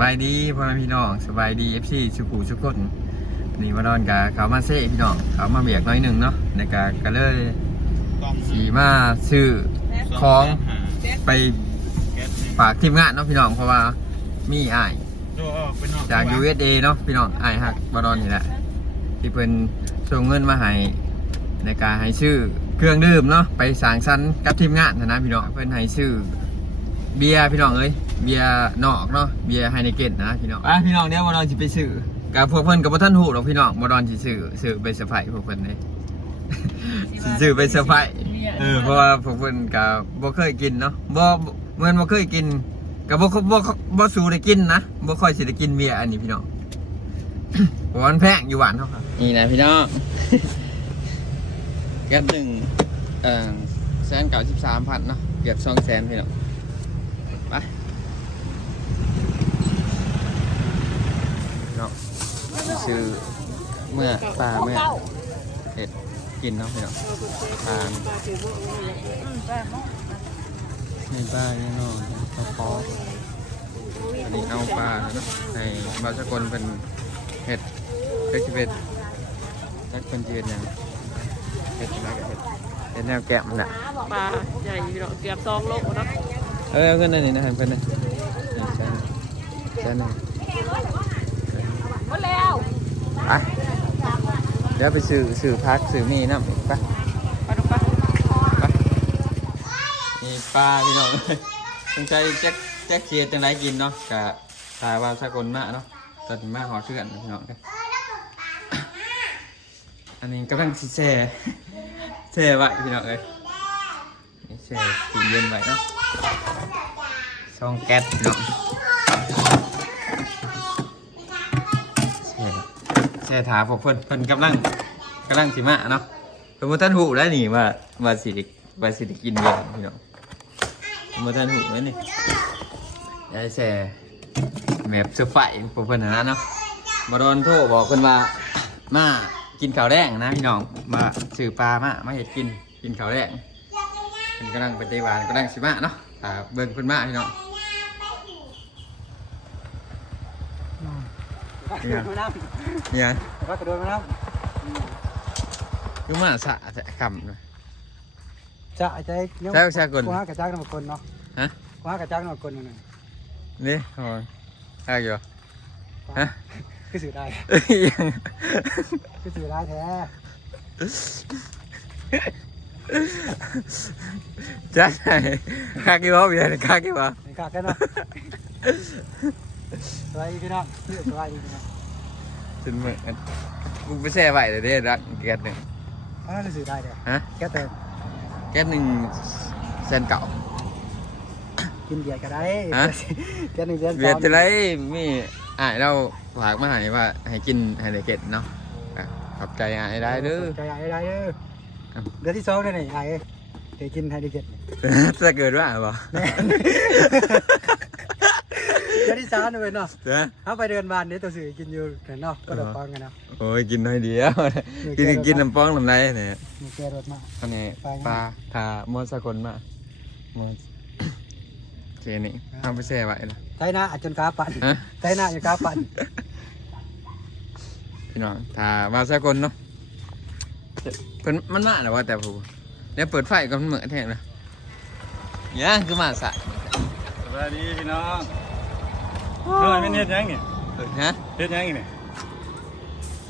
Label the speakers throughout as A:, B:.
A: บายดีพ่อแม่พี่น้องสบายดีเอฟซีสุขุสุขคนนี่มานอนกับเขามาเซ่พี่น้องเขามาเบียกน้อยหนึ่งเนาะในกาก็เลยสีมาซื้อของไปฝากทีมงานเนาะพี่น้องเพราะว่ามีอ้ายจาก USA เนาะพี่น้องอายฮักมานอนนี่แหละที่เพิ่นส่งเงินมาให้ในการให้ชื่อเครื่องดื่มเนาะไปสร้างสรรค์กับทีมงานนะพี่น้องเพิ่นให้ชื่อเบียร์พี่น้องเอ้ย เบียร์นอกเนาะเบียร์ไฮเนเกนนะพี่น้องอะพี่น้องเนี่ยบอลอนสิไปซื้อกับพวกเพิ่นกับพวกท่านหูหรอกพี่น้องบอลอนสิซื้อซื้อไปเซอร์ไพรส์พวกเพิ่นเลยสิซื้อไปเซอร์ไพรส์เออเพราะว่าพวกเพิ่นกับบ่เคยกินเนาะบ่เหมือนบ่เคยกินกับบ่บ่บ่สูได้กินนะบ่ค่อยสิได้กินเบียร์อันนี้พี่น้องเพราะว่ามันแพงอยู่หวานเท่าครับนี่นะพี่น้องแก๊สหนึ่งเอ่อแสนเก้าสิบสามพันเนาะเกือบสองแสนพี่น้อง ไปเนาะ ซื้อเมื่อปลาเมื่อเห็ดกินเนาะพี่เนาะปลาในปลาเนี่ยเนาะกระเพาะอันนี้เอาปลาเนาะในบาสกลเป็นเห็ดเห็ดเป็ดจักเป็นเจียนอย่างเห็ดอะไรกับเห็ดเห็ดแนวแกะมันอะ
B: ปลาใหญ่พี่น้องเกือบสองโลเนาะ
A: เออเพื่อนนั่นนี่นะเพื่อนนั่นใช่ใช่หนึ่ง
B: หมดแล้ว
A: ไป เดี๋ยวไปสื่อสื่อพักสื่อมีน้ำอีกไป
B: ไปดูปะ
A: ไปนี่ปลาพี่น้องสงใจแจ็คแจ็คเคียจังไรกินเนาะกะตายว่าสกลมาเนาะตอนมาหอเชื่อนพี่น้องเด้ออันนี้กำลังสิแช่แช่ไว้พี่น้องเอ้ยนี่แช่กินเย็นไว้เนาะช่องแก๊สพี่น้อง แช่ แช่ถาพวกเพิ่นเพิ่นกำลังกำลังสิมาเนาะเพิ่นบ่ทันหูแล้วนี่ว่าว่าสิได้ว่าสิได้กินเบียร์พี่น้องเพิ่นบ่ทันหูแล้วนี่ยายแช่แมบเสื้อไฟพวกเพิ่นนั่นนะเนาะมาโดนโทรบอกเพิ่นว่ามากินข้าวแดงนะพี่น้องมาซื้อปลามามาเฮ็ดกินกินข้าวแดงเพิ่นกำลังไปไต้หวันกำลังสิมาเนาะอ่าเบิ่งเพิ่นมาพี่น้องเนี่ย เนี่ย
C: ก็กระโดดมาแล้ว
A: คือมาสะแต่คำเลย
C: จะใจ
A: ใช่ใช่คน
C: กูหากระจักน้ำคนเนาะ
A: ฮะ
C: กูหากระจักน้ำคนหนึ่ง
A: นี่โอ้ยได้อยู่ฮะ
C: คือสื่อได้
A: เอ้ยยัง
C: คือสื่อได้แท้
A: จ้าใช่ข้ากี่บ่เบียร์ข้ากี่บ่
C: ในกาแค่เนาะสบายดีพี่น้องสบายดีพี่น้อง
A: จนเหมือนกูไปแช่ไว้เลยเด้รักแก๊สหนึ่ง
C: อันนั้นคือสื่อได้เลย
A: ฮะ
C: แค่เติม
A: แก๊สหนึ่งเซนเก่า
C: กินเบียร์ก็ได้
A: ฮะ
C: แค่หนึ่งเดือน
A: เบียร์จะไรมีอ่ายเราฝากมาให้ว่าให้กินให้ได้เก็ดเนาะอะขอบใจอ่ายได้เด้อ
C: ใจใหญ่ได้เด้อ
A: ครับ
C: เดือนที่สองเลยนี่ไอ้เดี๋ยวกินไฮดิเกต
A: ถ้าเกิดว่าบ่
C: เดือนที่สามเลยเนาะ
A: เด้อ
C: เอาไปเดินบ้านเดี๋ยวตัวสื่อกินอยู่เห็นเนาะก็เดือดฟังกันเนาะ
A: โอ้ยกินน้อยเดียวกินกินน้ำป้องน้ำไรเนี่ย
C: มีแกรถมา
A: อันนี้
C: ปลา
A: ปลาทามอสกลมามอสเจนี่เอาไปแช่ไว้ละ
C: ใจหน้าอาจจนกาปั่น
A: ฮะ
C: ใจหน้าจนกาปั่น
A: พี่น้องทามาสกลเนาะเพิ่นมันมาแล้วว่าแต่ผู้เนี่ยเปิดไฟก็มันเหมือนแท้เลยเนี่ยคือมาสะ
D: สวัสดีพี่น้อง ทำไมไม่เฮ็ดหยังนี่
A: เออฮะ
D: เฮ็ดหยังนี่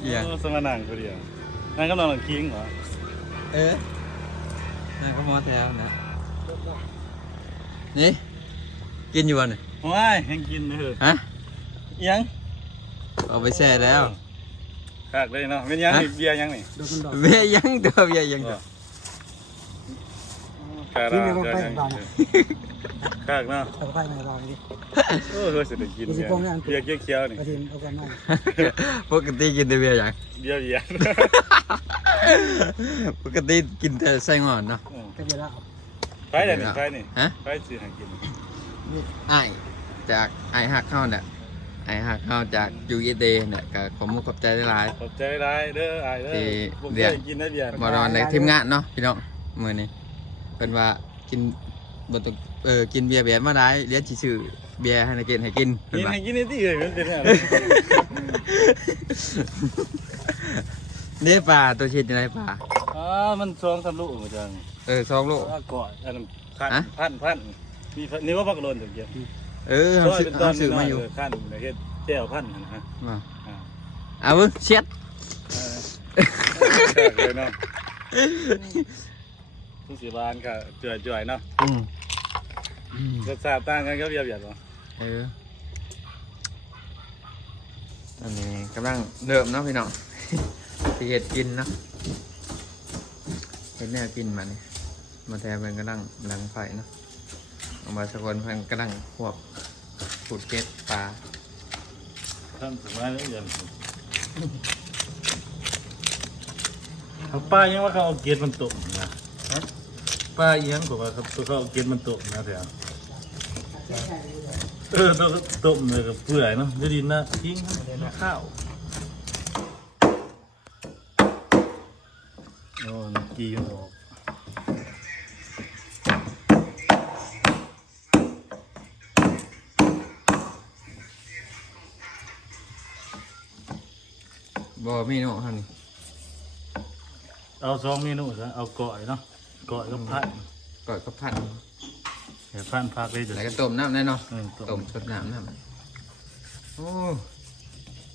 A: เอีย
D: โอ้สมานั่งคนเดียวนั่งกำลังหลังคิงเหรอ
A: เออนั่นก็มอแถวนะนี่กินอยู่วันย
D: ว้ายยังกินเลย
A: ฮะ
D: อิหยัง
A: เอาไปแช่แล้ว
D: ขากเลยเนาะเป็นหยังนี่เบียร์หยังนี่
C: โดนคนดอก
A: เบี้ยยังเด้อเบี้ยยังเด้อ
D: ขาก
C: ที่
D: ละ
C: มีคน
D: เบีย
C: ไป
D: ร์หยัง
C: บ้านนะ
D: ขากเนาะ
C: แต่ก็ไปไม่บ้านดิ
D: โอ้เฮ้ยเสร็จแล้วกิน
C: ดูสิ
D: เนี่ย
C: พวกนี้อัน
D: เบียร์เขียวๆนี่
C: กระถิ่นเอากันหน่อย
A: ปกติกินแต่เบี้ยยัง
D: เบียร์เบียร์
A: ปกติกินแต่ไส้งอนเนาะ
C: ก็เดี๋ยวละ
D: ไปเลยนี่ไปนี่
A: ฮะ
D: ไปสิหากิน
A: ไอายจากไอายหักเข้าเนี่ยไอายหักเข้าจากยูเอเดเนี่ยก็ผมขอบใจหลาย
D: ขอบใจได้เด้ออ้ายเด้อ
A: ที่
D: ผม
A: เดี๋
D: เค
A: ยว
D: ยกินได้เบียร์
A: ๆมารอนในทีมงานเนาะพี่น้องมื้อนี้เป็นว่ากิน บนตุเออกินเบียร์เบียร์มาได้เลี้ยงชื่อเบียร์ให้นักกินให้กินเพิ่
D: กิน
A: ว่า
D: ให้กินนี่ที่เลยมันเป็นอะไร
A: เนี่ยปลาตัวชิดยังไงปลา
D: อ่ามันสองสามลูกเหมือนกัน
A: เออสองโล
D: ว่าก่อนอันนั้นพัน
A: ฮะ
D: พันพันมีพันนี่ว่าพักโดนถึงเยอะ
A: เออ
D: ซ
A: เขา
D: อย
A: ซื้อ
D: เป็นตอ
A: เขา
D: น
A: ซื้อมาอยู่
D: เขั้นเฮ็ดแจ้วพันนะฮะ
A: มา
D: อ่า
A: เอาเว้ยเช็ด
D: เออเลยเนาะ ทุกสีบานก็จ่อยๆเนาะ
A: อืม
D: รสชาติต่างกันก็เบียบๆเนาะ
A: เอออันนี้กำลังเริ่มเนาะพี่น้องที่เห็ดกินเนาะเห็ดแนวกินมาเนี่ยมาแทนมันกำลังหลังไฟเนาะเอามาสกอนมันกำลังควบขูดเกล็ดปลา
D: ท่านสบายเลยเดี๋ยวเขาป้ายังว่าเขาเอาเกล็ดมันตกนะ ป้าเอียงกว่าเขาเขาเอาเกล็ดมันตกนะแถวเออต้มต้มเลยกับเปื่อยเนาะจะดีนะทิ้งนะข้าวโอ้ยกีมันออก
A: บอมีเนาะท่านนี่
D: เอาสองเมนูซะเอาก่อยเนาะ ก่อยกับพัน
A: ก่อยก็พัน
D: เดี๋ยวพันพักเลยจะ
A: แล้วก็ต้มน้ำแน่เนาะ
D: เออต้
A: ต้
D: ม
A: มชดน้ำน้ำโอ้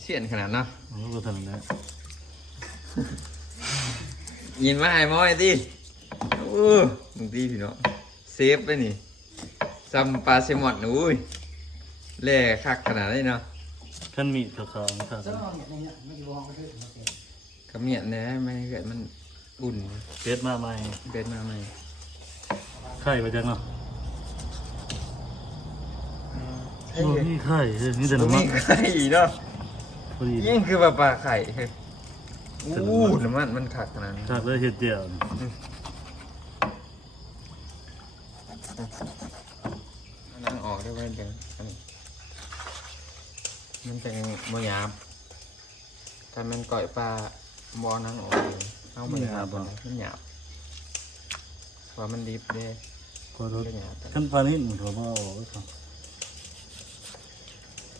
A: เสียนขนาดเนาะ
D: โอ้ก็ทำแล้ว
A: ยินว่าไอ้มอยดิโอ้มึงดีพี่เนาะเซฟไปนี่ซัมปลาเซลมอนอุ้ยแล่คักขนาดนี้เนาะ
D: ขั้นมีดขาวๆนะครับ
C: จะลองอย่างนี้ไม่ลองก็ได้โอเค
A: กระเมียนแหน่ไม่ให้เกิดมัน อุ่น
D: เก็ดมาใหม่
A: เบ็ดมาใหม่
D: ไข่ไปจังเนาะโอ้นี่ไข่เฮ้ยนี่แต่
A: ตรง
D: น้ำมั
A: นี้
D: น
A: ไข่เนาะ
D: พอดี
A: ยิ่งคือแบบปลาไข่เฮ้ย
D: แต่
A: อู้
D: น้ำมัน
A: น้ำมันมันขักขนาดนี้
D: ถ้าเลยเห็ดเดียว
A: เอานั่งออกได้ไหมเดี๋ยวอันนี้มันเป็นโมยาบถ้ามันก่อยปลาบอนั่งออกเลย เอามันหยาบบ่มันหยาบว่ามันดิบเด้
D: ขอโทษ
A: มันหยาบแต่
D: ขั้นปลานี้หมูถั่วมาออกไว้ก่อน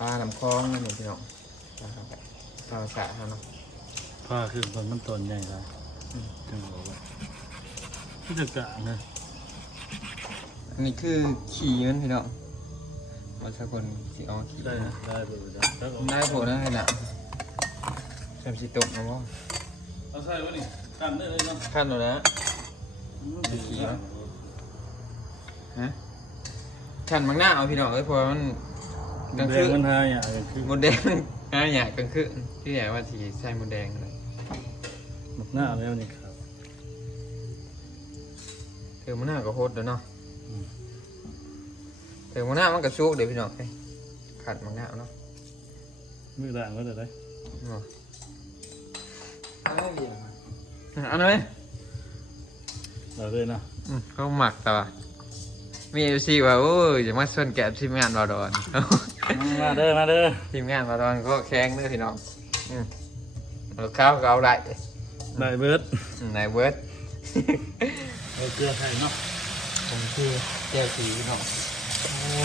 A: ปลาลำคลองนั่นเองพี่น้องปลาครับปลาสระครับเนาะ
D: ผ้าคือตอนมันตอนใหญ่ครับจังหวะว่าที่จะกะนะ
A: อันนี้คือขี่มันพี่น้องมันสักคนสีออกขี่
D: ได้
A: นะ
D: ได้ไปเลยแล้ว
A: ได้ผลนะให้หนักแซมสีตกนะว่า
D: เอาใส่ไว้นี่ กันได้เลยเนาะ
A: ขั้นแล้วนะ
D: ดีนะ
A: ฮะขั้นบางหน้าเอาพี่น้องเอ้ยเพราะว่ามันกลาง
D: แด
A: คื
D: ง
A: น
D: มันหายอะคือ
A: มดแดงอ่าอย่างกลางคืนที่ไหนว่าสีใส่มดแดงอะไร
D: หมกหน้าแล้วนี่ครับ
A: เธอมันหน้าก็โคตรเด้อเนาะ
D: อืม
A: เธอมันหน้ามันก็ชุกเดี๋ยวพี่น้องเอ้ยขัดบางหน้าเอาเนาะ
D: มือด่างก็ได้
A: เอา
C: เอาเดี๋ยวมา
A: เอาหน่อย
D: เราเลยนะ
A: อืมเขาหมักแต่ว่ามีเอฟซีว่าโอ้ยจะมาส่วนแกะทีมงานบาดอน
D: มาเด้อมาเด้อ
A: ทีมงานบาดอนก็แข้งเด้อพี่น้องอืมเอาข้าวก็เอาได้
D: ได้เบิร์ด
A: อืมนายเบิร์ด
D: เอาเกลือไข่เนาะ
A: ผมคือเจ้าสีพี่น้องโอ้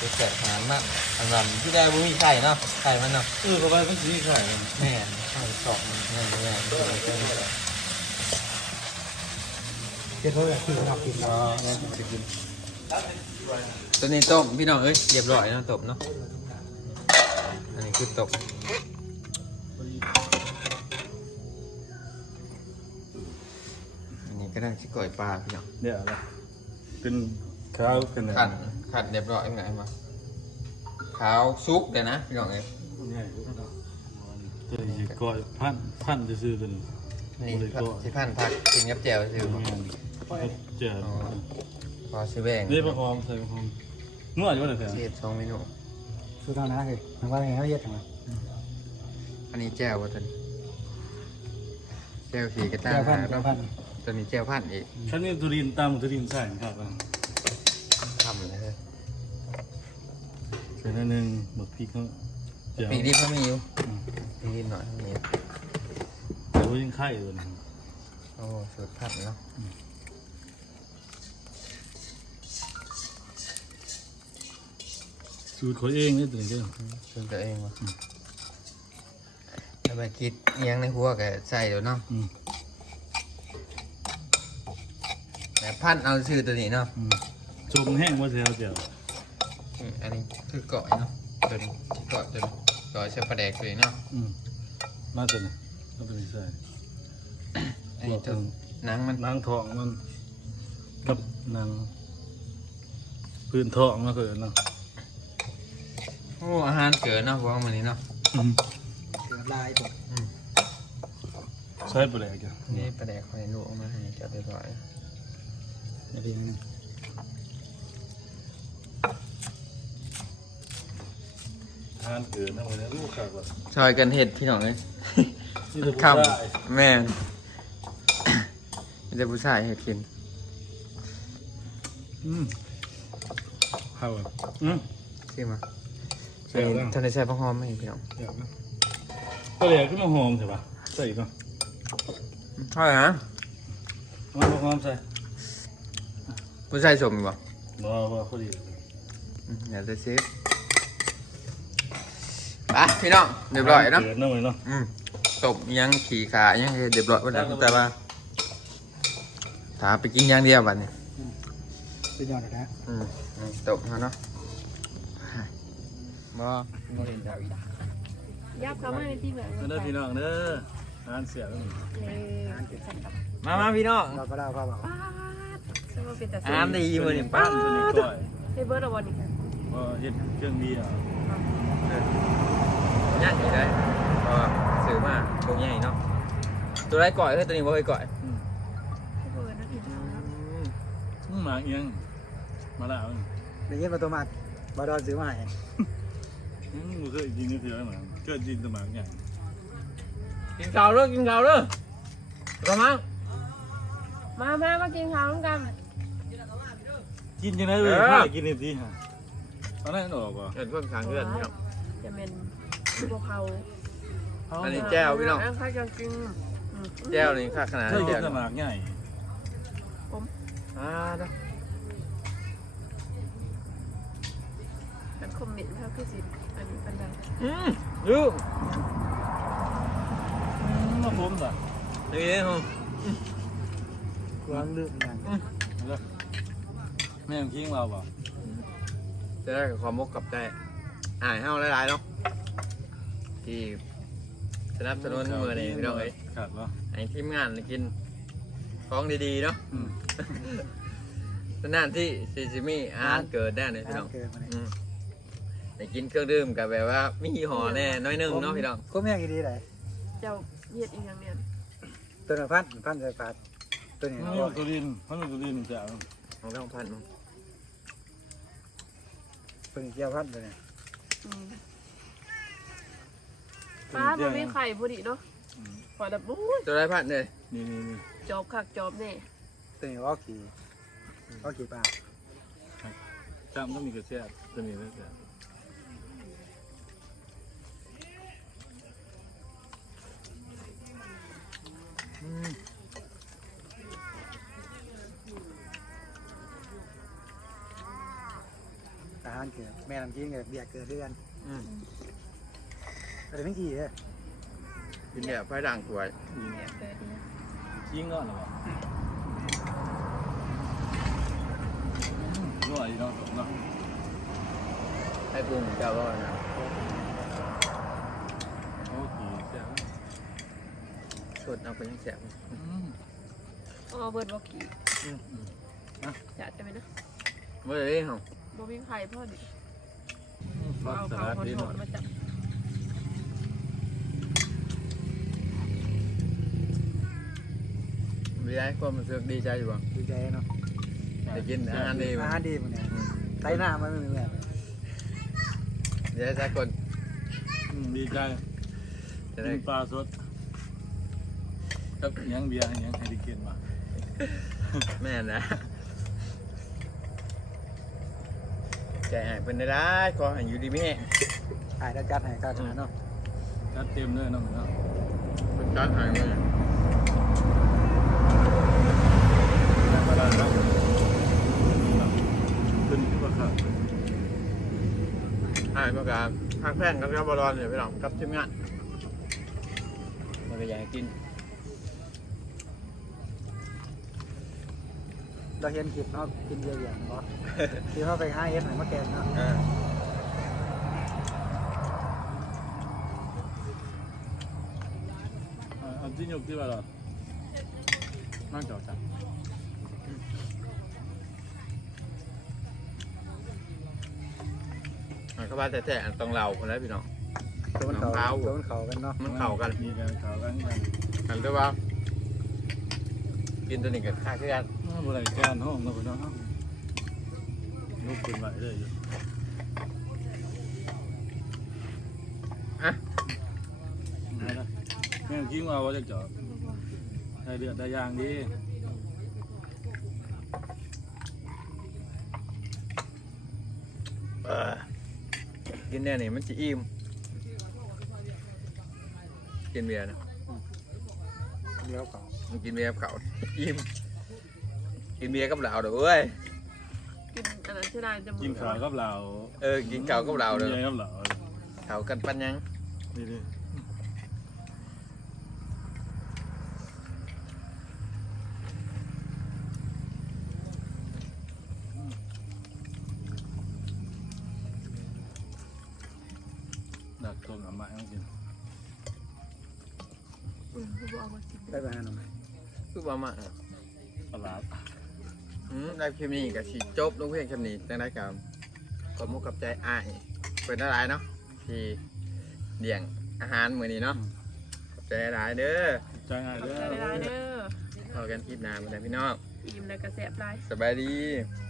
A: จะแสบขนาดมากอันนั้นที่ได้บุ้มีไข่เนาะไข่มันเนาะ
D: เออเข้าไปมันสีไข่
A: แม่นไข่สองมันแม่นแม่น
C: เดี๋ยวเขาจะกินเรากิน
A: อ๋
C: เรา
A: อจะกินตัวนี้ต้มพี่น้องเอ้ยเรียบร้อยเนาะต้มเนาะอันนี้คือต้มอันนี้ก็ได้ชิก่อยปลาพี่น้อง
D: เดี๋ยวอะไรเป็นข้าวเป็นอะไร
A: ขัดขัดเรียบร้อยยังไงมาขาวซุกเดี๋ยวนะพี่น้องเอ้ย
D: เนี่ยตัวนี้ก้อยพันพันจะซื้อตัวนี้
A: นี่พัดที่พันพักกินกับแจ่วซื้อบ่
D: เจ้า
A: อ๋อพอซื้อแบ่ง
D: นี่ปลาหอมใส่ปลาหอมนวดอยู่ว่าไหน
A: เศษสองเมนู
C: คือตอนนั้นคือทางว่าไงเขาเยอะจังเลย
A: อันนี้แจ่วว่าตัวนี้แจ่วขี่กระต้า
C: เจ้าพัน
A: หา
C: เจ้า
A: เนาะ
C: พัน
A: ตัวนี้แจ่วพันอีก
D: ฉันนี่ตุรินตามตุรินใส่ครับ
A: ทำเลย
D: ใส่นิดนึงหมกพริกเขาเจ้า
A: ปีดิบก็มีอยู่ปีดิบหน่อยมีอยู่
D: เดี๋ยวยังไข่เลย
A: โอ้สูตรผัดเนาะ
D: สูตรเขาเองนี่ตัวนี้เด้อ
A: ส่วนตัวเองวะถ้าไปคิดเอียงในหัวก็ใส่เดี๋ยวเนาะ
D: อืม
A: แต่พันเอาชื่อตัวนี้เนาะ
D: อืมชมแห้งว่าแถวเดียว
A: อืมอันนี้คือเกาะเนาะตัวนี้เกาะตัวนี้เกาะเชือกประแดกตัวนี้เนาะ
D: อืมมาตัวนี้เอาตัวนี้ใส่
A: อันนี้ตัวหนังมัน
D: นางทองมันกับนางพื้นทองมาเกิดเนาะ
A: โอ้อาหารเกิดเนาะพวกมันนี้เนาะ
D: อืม
C: เสือลายตัว
D: ใส่ไปเลยจ้ะ
A: นี่ประแดกคอยลูกเอามาให้จับเรียบร้อย
C: นี่ดีนะ
D: ทานเกิดนะวันนี้ลูกขาดว่ะ
A: ซอยกันเห็ดพี่น้องเลย
D: นี่จะ
A: ค
D: พูดได้ำ
A: แม่นมีแต่ผู้ชายเห็ดกิน
D: อืมเข้าอะอืม
A: ชื่อมา
D: ใส่แล้ว
A: ท่านได้ใส่ผักหอมไหมพี่น้อง
D: เดี๋ยวนะก็เลยขึ้นมาหอมใช่ปะใส่อีกเนาะ
A: เท่าไหร่นะ
D: มาหอมใส่
A: ผู้ชายสมอยู่บ่
D: บ่บ่พอดี
A: อืมเดี๋ยวจะเซฟไปพี่น้องเรียบร้อยเนาะ
D: เกิดเนาะเลยเนาะ
A: อืมตบยังขี่ขายังเฮ็ดเรียบร้อยหมดแล้วแต่ว่าถาไปกินอย่างเดียวบัดนี้
C: เป็นยอดเลยนะ
A: อืมอืมตบเขาเนาะ บ่บ่เห็นดาวอีก
B: ยับเข้ามาในที่แบบ
D: เด้อพี่น้องเด้อทานเสียแล้วนี่
A: มามาพี่น้อง
C: เราก็ได้ว่าบอก
B: ป้าดซึ่งมันเป็นแต่
A: อามดีมื้อนี้
D: ปั้
A: ป้าน
D: ตัวนี้ก้อย
B: ให้เบิร์ดเอาวันนี้
D: บ่เฮ็ดเครื่องดีอะ
A: ย่างอีกได้ก็ซื้อมาตัวใหญ่เนาะตัวไรก่อยเฮ้ยตัวนี้บ่เคยก่อย
D: อืม
B: ให้เบิร์ดนะพี่น้อง
D: อืมหมาเอียงมาแล้ว
C: ได้ยินมาตัวมากบอดอนซื้อมาให้
D: อืมบ่เคยกินนี่เถื่อนเหมือนเกิดกินแตหมากใหญ่
A: กินข้าวเด้อกินข้าวเด้อก็มา
B: มามามากินข้าวร่วมกัน
D: กินจังได๋เว้ย
A: เออ
D: พากินนี่ติฮะเอาได้ออกบ่
A: เห็นคนข้างเพื่อนพี่น้อง
B: จะเป็นบัวเผา
A: อันนี้แจ่วพี่น้อง
B: อันข้าวจังจริงอืม
A: แก้วนี่ค่าขนาด
D: เคย
A: นี้
D: กิ
A: แก้
D: น
A: ว
D: แต
A: นี่
D: หมากใหญ่
A: อ่าเด้อ
B: เป็นคอมเมนต์เขาคือสิ อันนี้เป็นไร
A: อืมดู
D: อืมมาผมซะ
A: นี่เด้อ
C: กวางลืมอย่าง
D: เด้อแม่งคิงเราบ่
A: จะได้กับความมกกับใจอ่ายเฮาหลายๆเนาะที่สนับสนุนมือนี่พี่น้องเอ้ย
D: ขาดบ่
A: ให้ทีมงานกินของดีๆเนาะ
D: อืม
A: สนานที่ซีซิมีอาหารเกิดได้เลยพี่น้อง
C: เกิดมาเนี่ย
A: อืมแต่กินเครื่องดื่มกับแบบว่ามียี่ห้อแน่น้อยหนึงเนาะพี่น้อง
C: ก็แม่งดีเลย
B: เจ้าเย็ดอีกอย่างเนี่ย
C: ตัวหนึ่งพันพันใส่ฝาดตัวนี้
D: มันอยู่ตัวดินมันอยู่ตัวดินจ้ะ
A: ของต้องพันมั้ง
C: ตัวนี้เกี่ยวพันตัวนี้
B: อืมป้าดมันมีไข่พอดีเนาะขอแบบอุ้ย
A: ตัวไรพันเลย
D: นี่นี่นี่
B: จอบคักจอบแน่
C: ตัวนี้ว่าขี่ว่าขี่ปลา
D: จำต้องมีกระเทียมตัวนี้นะจ้ะ
C: อาหารเกิดแม่น้ำกินเกิดเบียร์เกิดเดือน
A: อืม
C: แต่ไม่ขี่เลย
A: กินแบบไฟด่างสวย
D: ยิง
B: เนี่ยเกิดเนี่ย
D: ยิงก่อนหรอรั่วอีกเนาะเนาะ
A: ให้ปรุงเจ้าก็นะ
D: โอเคเสีย
A: สดเอาไปยังแสบ
D: อืม
B: อ๋อเบิร์ดบอกกี้
A: อืม
B: จะจะไหมนะ
A: เมื่อไรเหรอ
B: บ่มีไข่พอดี
D: ฟัก
B: เอา
D: ส
B: เขา
D: ลัด
B: คน
D: นี่
B: โห
D: เนาะ
B: ดมาจับ
A: มีได้ความรู้สึกดีใจอยู่บ่
C: ดีใจเนาะ
A: ได้กินอาหารดี
C: อา
A: มั้
C: หารดีมันเนี่ยไตหน้ามันไม่เหมือน
A: เดี๋ยวจะกด
D: อืมดีใจ
A: จะได้
D: กินปลาสด กับยังเบียร์ยังให้ได้กินมา
A: แม่นะใจหายเป็นได้ได้ขอให้อยู่ดีไม่แห้ง
C: หายแล้วจัดหายกันเนาะ
D: จัดเต็มเลยเนาะเนาะ
A: เป็นการหายมือ
D: ธรรมดาเนาะขึ้นที่ว่าขาดา
A: ยประการทางแพงกับกับบอลอนเนี่ยไปลองกับทีมงานมันก็อยากให้กิน
C: เราเห็นคลิปเนาะกินเบียร์เบียร์เนาะที่เขาไปห้าเอสไหนมาแกนเนาะ
A: อ่า
D: เอาเอาที่ยกที่ว่าเรานั่งจอดจ้ะ
A: มันก็ว่าแต่แต่อันต้องเราคนแล้วพี่น้อง
C: ตัวมันเขา
A: น้ำเท้า
C: ตัวมันเขากันเนาะ
A: มันเข้ากัน
D: มีกันเขากันกัน
A: อันเรียกว่า กินตัวนี้กับข้าวคือกัน
D: อ้าบริการห้องเราพี่น้องลุกขึ้นไหวเลยอยู่
A: อะ
D: เอาละแม่งกิ้งว่าว่าจะจอดได้เดือดได้ยางดี
A: กินแน่นี่มันจะอิ่มกินเบียร์นะ
C: เดี๋ยวเขา
A: กินเบียร์เขาอิ่ม กินเบียร์กับเราเด้อเว้ย
B: กินอันนั้นใช่ได้จะ
D: กินข้าวกับเรา
A: เออ กินเก่าวกับเราเด้อ
D: กินกับเรา
A: เขากันปันยัง
D: ดีดีดักตัวกับไม้ต้องกิน
B: อืมเขาบอกว่ากิน
C: ได้ไปหาหน่อย
A: คือประมาณ
D: ปลาร้า
A: อืมได้คลิปนี้กับสีจบลงเพียงคลิปนี้จังได้กับขอบมุกกับใจอ้ายเป็นอะไรเนาะที่เลี้ยงอาหารมื้อนี้เนาะขอบใจหลายเด้อ
D: ใจง่าย
B: ขอบ
D: เด้
B: ใจ
D: อ
B: หลายๆเด้อ
A: พอกันคลิปหน้ามื้อนี้พี่น้อง
B: อิ่มแล้วก็แซ่บหลาย
A: สบายดี
B: ส